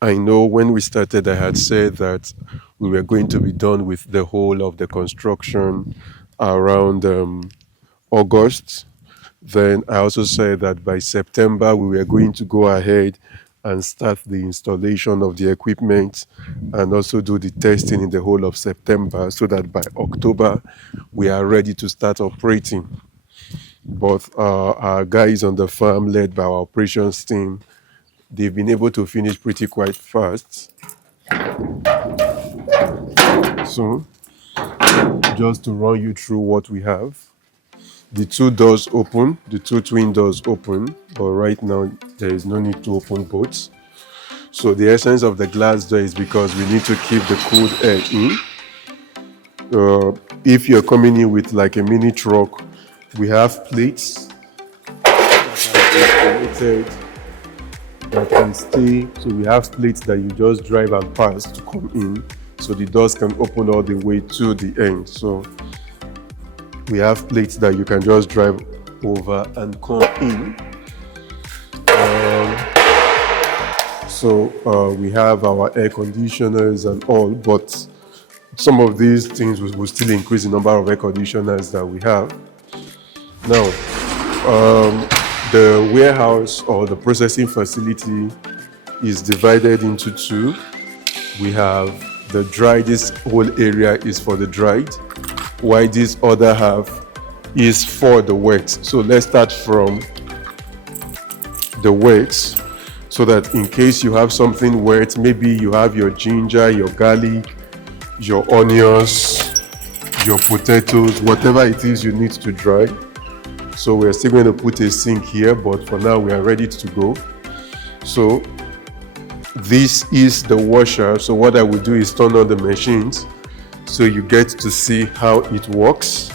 I know when we started, I had said that we were going to be done with the whole of the construction around August. Then I also said that by September, we were going to go ahead and start the installation of the equipment and also do the testing in the whole of September so that by October, we are ready to start operating. But our guys on the farm, led by our operations team, they've been able to finish pretty quite fast. So, just to run you through what we have, the two doors open, the two twin doors open, but right now there is no need to open both. So the essence of the glass door is because we need to keep the cold air in. If you're coming in with like a mini truck, we have plates that can stay. So we have plates that you just drive and pass to come in. So the doors can open all the way to the end. So we have plates that you can just drive over and come in. So we have our air conditioners and all, but some of these things will still increase the number of air conditioners that we have. Now, the warehouse or the processing facility is divided into two. We have the dry, this whole area is for the dried, while this other half is for the wet. So let's start from the wet, so that in case you have something wet, maybe you have your ginger, your garlic, your onions, your potatoes, whatever it is you need to dry. So we're still going to put a sink here, but for now we are ready to go. So this is the washer. So what I will do is turn on the machines so you get to see how it works.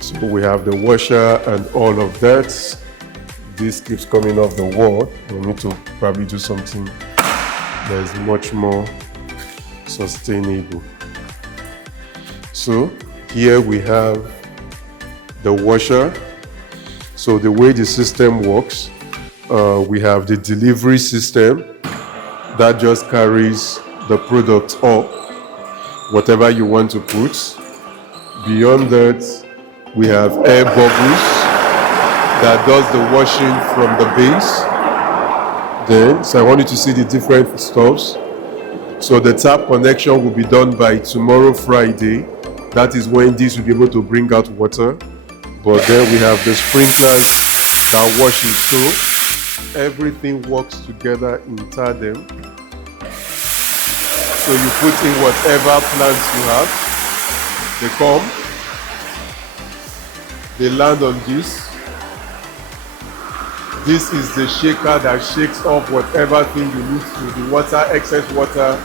So we have the washer and all of that. This keeps coming off the wall. We need to probably do something that is much more sustainable. So here we have the washer. So the way the system works, we have the delivery system that just carries the product up, whatever you want to put. Beyond that, we have air bubbles that does the washing from the base. Then, so I want you to see the different stops. So the tap connection will be done by tomorrow, Friday. That is when this will be able to bring out water. But then we have the sprinklers that wash it. So everything works together in tandem. So you put in whatever plants you have. They come, they land on this. This is the shaker that shakes off whatever thing you need to, the water, excess water,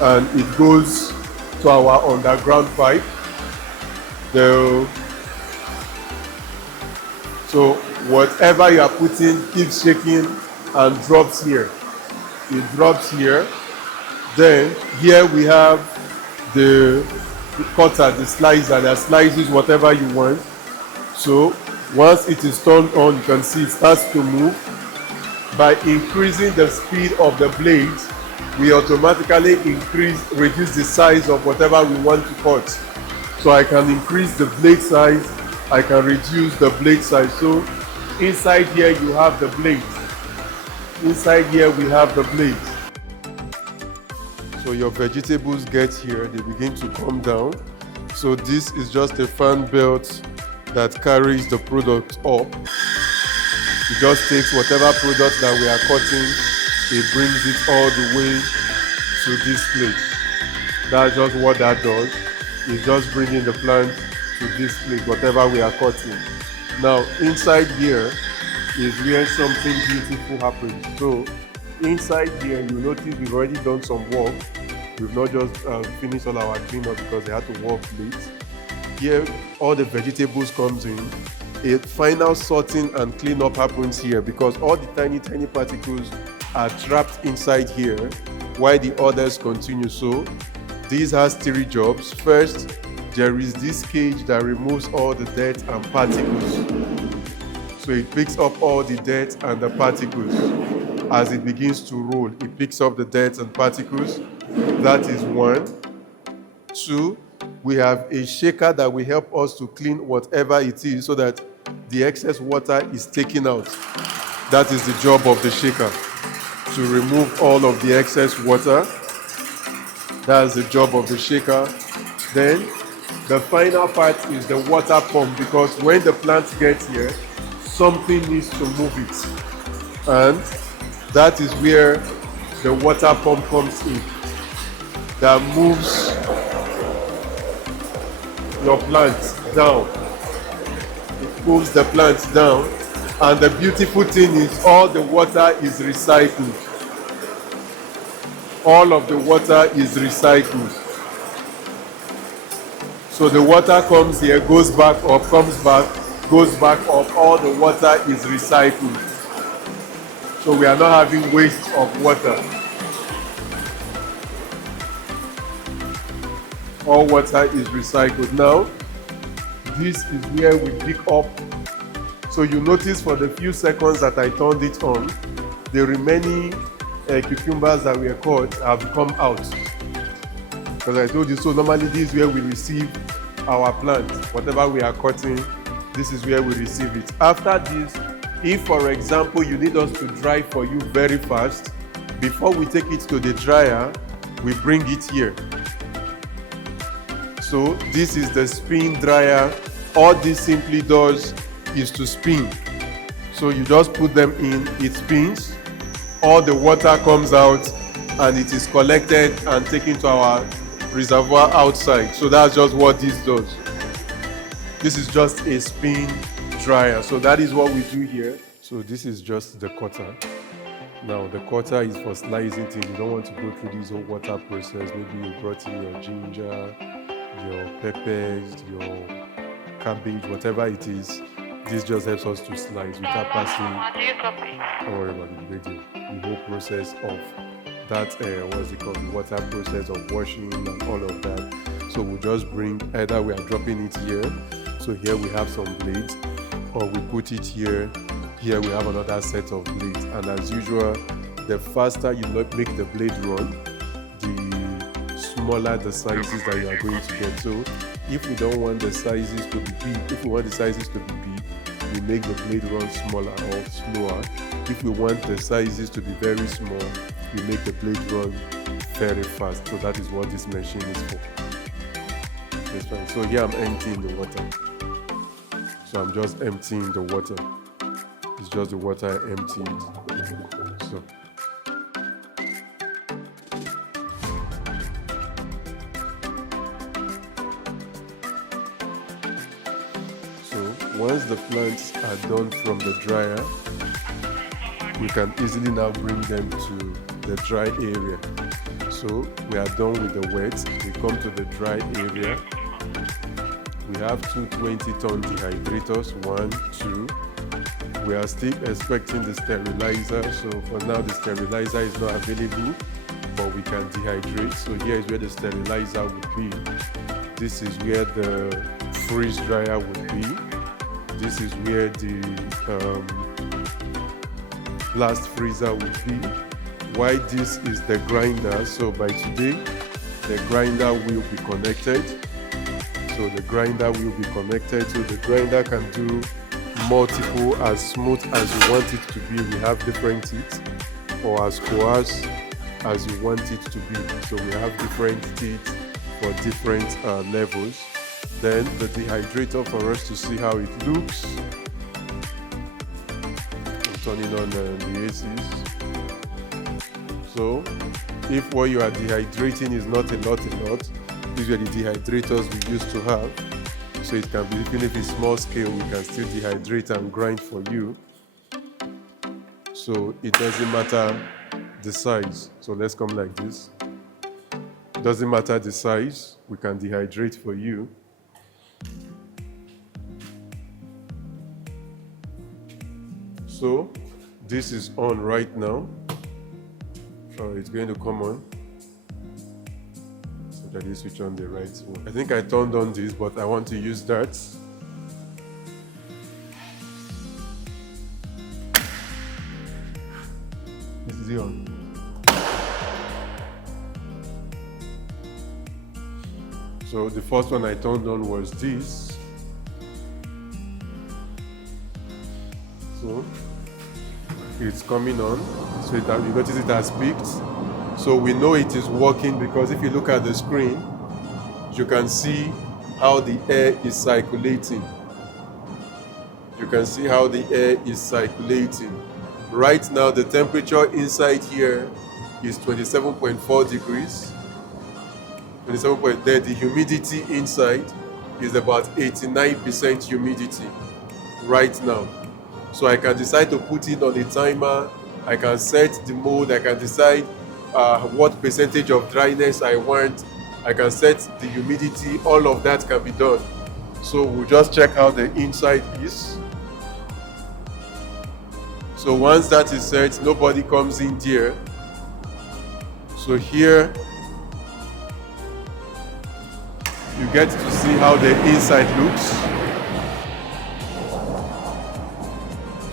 and it goes to our underground pipe. So whatever you are putting keeps shaking and drops here. It drops here. Then here we have the cutter, the slicer that slices whatever you want. So once it is turned on, you can see it starts to move. By increasing the speed of the blades, we automatically reduce the size of whatever we want to cut. So I can increase the blade size, I can reduce the blade size. So inside here you have the blades. Inside here we have the blades. So your vegetables get here, they begin to come down. So this is just a fan belt that carries the product up. It just takes whatever product that we are cutting, it brings it all the way to this place. That's just what that does. It's just bringing the plant to this place, whatever we are cutting. Now, inside here is where something beautiful happens. So, inside here, you notice we've already done some work. We've not just finished all our cleanup because they had to work late. Here, all the vegetables comes in. A final sorting and cleanup happens here because all the tiny particles are trapped inside here while the others continue. So this has three jobs. First, there is this cage that removes all the dirt and particles. So it picks up all the dirt and the particles. as it begins to roll, it picks up the dirt and particles. That is 1. 2, we have a shaker that will help us to clean whatever it is so that the excess water is taken out. That is the job of the shaker, to remove all of the excess water. That's the job of the shaker. Then the final part is the water pump, because when the plant gets here, something needs to move it. And that is where the water pump comes in, that moves your plant down. It moves the plant down. And the beautiful thing is all the water is recycled. All of the water is recycled. So the water comes here, goes back up, comes back, goes back up. All the water is recycled. So we are not having waste of water. All water is recycled. Now, this is where we pick up. So you notice for the few seconds that I turned it on, the remaining cucumbers that were cut have come out. Because I told you, so normally this is where we receive our plant. Whatever we are cutting, this is where we receive it. After this, if for example you need us to dry for you very fast, before we take it to the dryer, we bring it here. So this is the spin dryer. All this simply does is to spin. So you just put them in, it spins, all the water comes out, and it is collected and taken to our reservoir outside. So that's just what this does. This is just a spin dryer. So that is what we do here. So this is just the cutter. Now the cutter is for slicing things. You don't want to go through this whole water process. Maybe you brought in your ginger, your peppers, your cabbage, whatever it is. This just helps us to slice without passing, don't worry about the whole process of that, what's it called, the water process of washing and all of that. So we'll just bring, either we are dropping it here, so here we have some blades, or we put it here, here we have another set of blades. And as usual, the faster you make the blade run, the smaller the sizes that you are going to get. So if we don't want the sizes to be big, if we want the sizes to be big, we make the blade run smaller or slower. If we want the sizes to be very small, we make the blade run very fast. So that is what this machine is for. That's fine. So here I'm emptying the water. So I'm just emptying the water. It's just the water I emptied. So. Once the plants are done from the dryer, we can easily now bring them to the dry area. So we are done with the wet. We come to the dry area. We have two 20-ton dehydrators, 1, 2. We are still expecting the sterilizer. So for now, the sterilizer is not available, but we can dehydrate. So here is where the sterilizer would be. This is where the freeze dryer would be. This is where the blast freezer would be. Why this is the grinder? So by today, the grinder will be connected. So the grinder will be connected. So the grinder can do multiple, as smooth as you want it to be. We have different teeth, or as coarse as you want it to be. So we have different teeth for different levels. Then the dehydrator for us to see how it looks. I'm turning on the ACs. So if what you are dehydrating is not a lot, these are the dehydrators we used to have. So it can be, even if it's small scale, we can still dehydrate and grind for you. So it doesn't matter the size. So let's come like this. Doesn't matter the size, we can dehydrate for you. So this is on right now. So it's going to come on. So that you switch on the right one. I think I turned on this, but I want to use that. Is it on? So the first one I turned on was this. So it's coming on. So you notice it has peaked. So we know it is working because if you look at the screen, you can see how the air is circulating. You can see how the air is circulating. Right now, the temperature inside here is 27.4 degrees. 27. The humidity inside is about 89% humidity right now. So I can decide to put it on a timer. I can set the mode. I can decide what percentage of dryness I want. I can set the humidity. All of that can be done. So we'll just check how the inside is. So once that is set, nobody comes in there. So here, you get to see how the inside looks.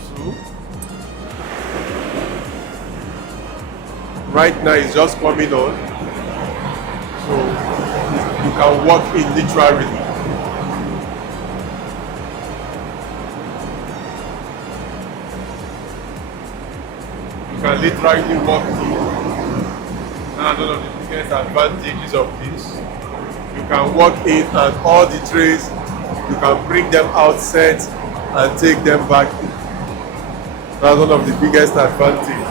So, right now it's just coming on. So you can walk in literally. You can literally walk in. Now, one of the biggest advantages of this, you can walk in and all the trays, you can bring them out set and take them back in. That's one of the biggest advantages.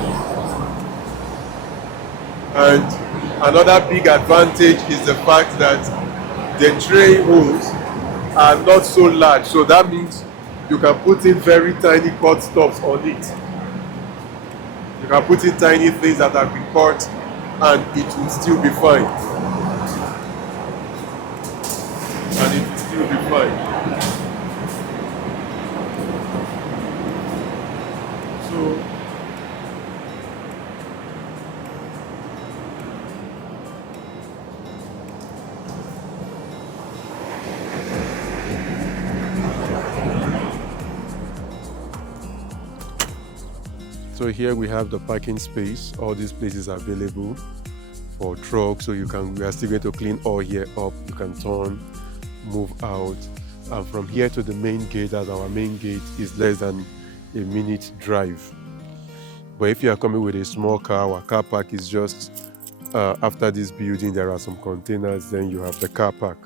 And another big advantage is the fact that the tray holes are not so large. So that means you can put in very tiny cut stops on it. You can put in tiny things that have been cut and it will still be fine. And it will still be fine. So here we have the parking space. All these places are available for trucks. So we are still going to clean all here up. You can turn, move out. And from here to the main gate, as our main gate is less than a minute drive. But if you are coming with a small car, our car park is just after this building. There are some containers, then you have the car park.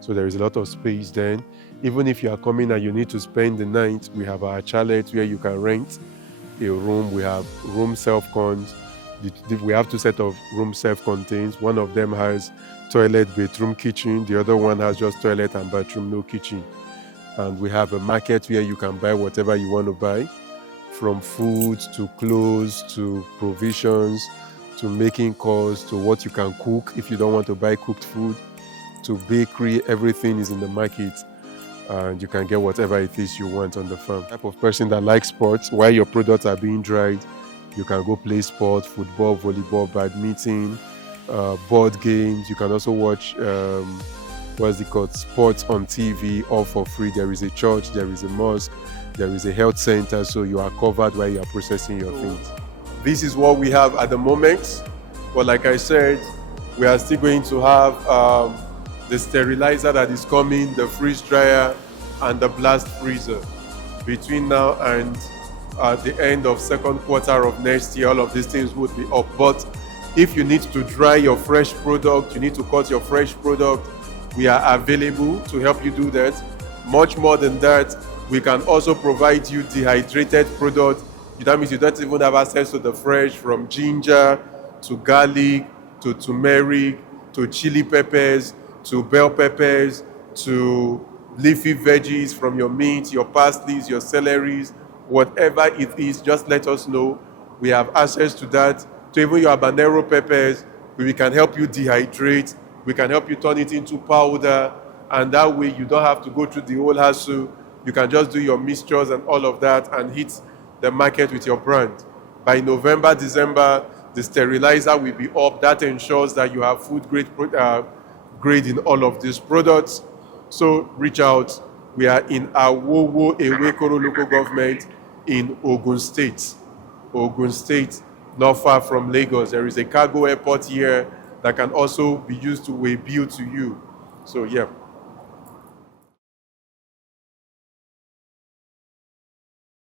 So there is a lot of space then. Even if you are coming and you need to spend the night, we have our chalet where you can rent a room. We have room self-cons. We have two sets of room self-contains. One of them has toilet, bedroom, kitchen. The other one has just toilet and bathroom, no kitchen. And we have a market where you can buy whatever you want to buy, from food to clothes to provisions to making calls to what you can cook if you don't want to buy cooked food, to bakery. Everything is in the market. And you can get whatever it is you want on the farm. Type of person that likes sports, while your products are being dried, you can go play sports, football, volleyball, badminton, board games. You can also watch, sports on TV, all for free. There is a church, there is a mosque, there is a health center, so you are covered while you are processing your things. This is what we have at the moment. But like I said, we are still going to have the sterilizer that is coming, the freeze dryer, and the blast freezer. Between now and the end of second quarter of next year, all of these things would be up. But if you need to dry your fresh product, you need to cut your fresh product, we are available to help you do that. Much more than that, we can also provide you dehydrated product. That means you don't even have access to the fresh, from ginger to garlic to turmeric to chili peppers to bell peppers, to leafy veggies, from your mint, your parsleys, your celeries, whatever it is, just let us know. We have access to that. To even your habanero peppers, we can help you dehydrate. We can help you turn it into powder, and that way you don't have to go through the whole hassle. You can just do your mixtures and all of that and hit the market with your brand. By November, December, the sterilizer will be up. That ensures that you have food grade in all of these products. So reach out. We are in Awowo Ewekoro local government in Ogun State. Ogun State. not far from Lagos. There is a cargo airport here that can also be used to weigh bill to you. So yeah,